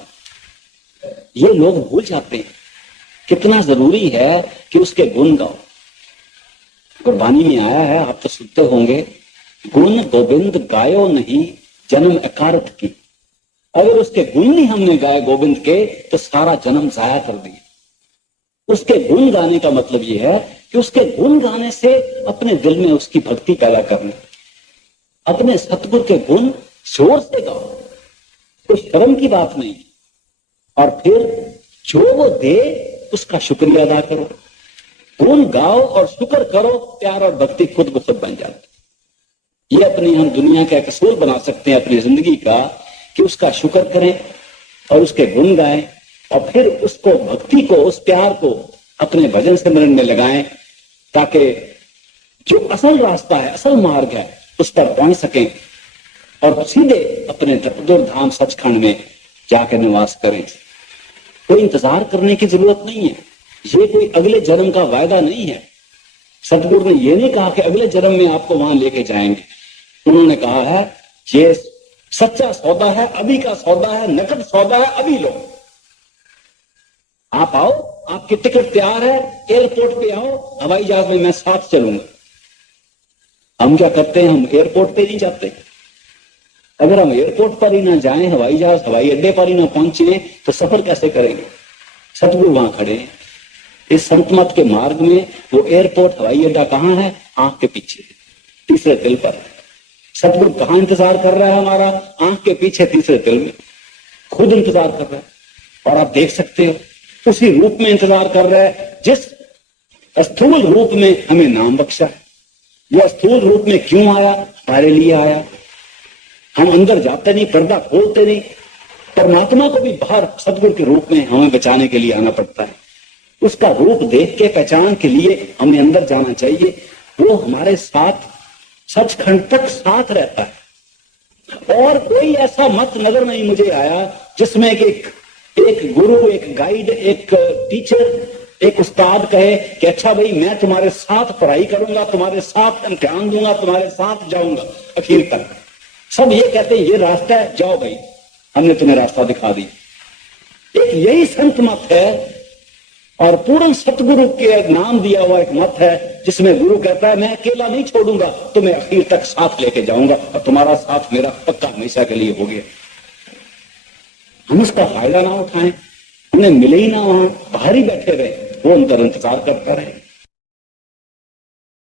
ये लोग भूल जाते हैं कितना जरूरी है कि उसके गुण गाओ। कुर्बानी में आया है, आप तो सुनते होंगे, गुण गोविंद गायो नहीं जन्म अकारथ की। अगर उसके गुण नहीं हमने गाए गोविंद के तो सारा जन्म जाया कर दिया। उसके गुण गाने का मतलब यह है कि उसके गुण गाने से अपने दिल में उसकी भक्ति पैदा करना। अपने सतगुरु के गुण जोर से गाओ, कोई शर्म की बात नहीं। और फिर जो वो दे उसका शुक्रिया अदा करो, गुण गाओ और शुक्र करो, प्यार और भक्ति खुद ब खुद बन जाती। ये अपनी हम दुनिया का एक असूल बना सकते हैं अपनी जिंदगी का कि उसका शुक्र करें और उसके गुण गाएं और फिर उसको भक्ति को, उस प्यार को अपने भजन सिमरन में लगाएं ताकि जो असल रास्ता है, असल मार्ग है, उस पर पहुंच सकें और सीधे अपने धाम सचखंड में जाकर निवास करें। कोई इंतजार करने की जरूरत नहीं है। ये कोई अगले जन्म का वायदा नहीं है। सतगुरु ने ये नहीं कहा कि अगले जन्म में आपको वहां लेके जाएंगे। उन्होंने कहा है ये सच्चा सौदा है, अभी का सौदा है, नकद सौदा है, अभी लो। आप आओ, आपकी टिकट तैयार है, एयरपोर्ट पे आओ, हवाई जहाज में मैं साथ चलूंगा। हम क्या करते हैं, हम एयरपोर्ट पे नहीं जाते। अगर हम एयरपोर्ट पर ही ना जाएं, हवाई जहाज हवाई अड्डे पर ही ना पहुंचे तो सफर कैसे करेंगे? सतगुरु वहां खड़े हैं। इस संत मत के मार्ग में वो एयरपोर्ट हवाई अड्डा कहां है? आंख के पीछे, तीसरे दिल पर। सतगुरु कहां इंतजार कर रहा है हमारा? आंख के पीछे, तीसरे दिल में। खुद इंतजार कर रहा है और आप देख सकते हो उसी रूप में इंतजार कर रहा है जिस स्थूल रूप में हमें नाम बख्शा है। वह स्थूल रूप में क्यों आया? हमारे लिए आया। हम अंदर जाते नहीं, पर्दा खोलते नहीं। परमात्मा को भी बाहर सतगुरु के रूप में हमें बचाने के लिए आना पड़ता है। उसका रूप देख के पहचान के लिए हमें अंदर जाना चाहिए। वो हमारे साथ सचखंड तक साथ रहता है। और कोई ऐसा मत नजर नहीं मुझे आया जिसमें एक गुरु, एक गाइड, एक टीचर, एक उस्ताद कहे कि अच्छा भाई मैं तुम्हारे साथ पढ़ाई करूंगा, तुम्हारे साथ इम्तिहान दूंगा, तुम्हारे साथ जाऊंगा आखिर तक। सब ये कहते हैं ये रास्ता है, जाओ भाई, हमने तुम्हें रास्ता दिखा दिया। एक यही संत मत है और पूर्ण सतगुरु के नाम दिया हुआ एक मत है जिसमें गुरु कहता है मैं अकेला नहीं छोड़ूंगा, तुम्हें आखिर तक साथ लेके जाऊंगा और तुम्हारा साथ मेरा पक्का हमेशा के लिए हो गया। हम उसका फायदा ना उठाएं, उन्हें मिले ही ना, वहां बाहर ही बैठे रहे, वो अंदर इंतजार करता रहे।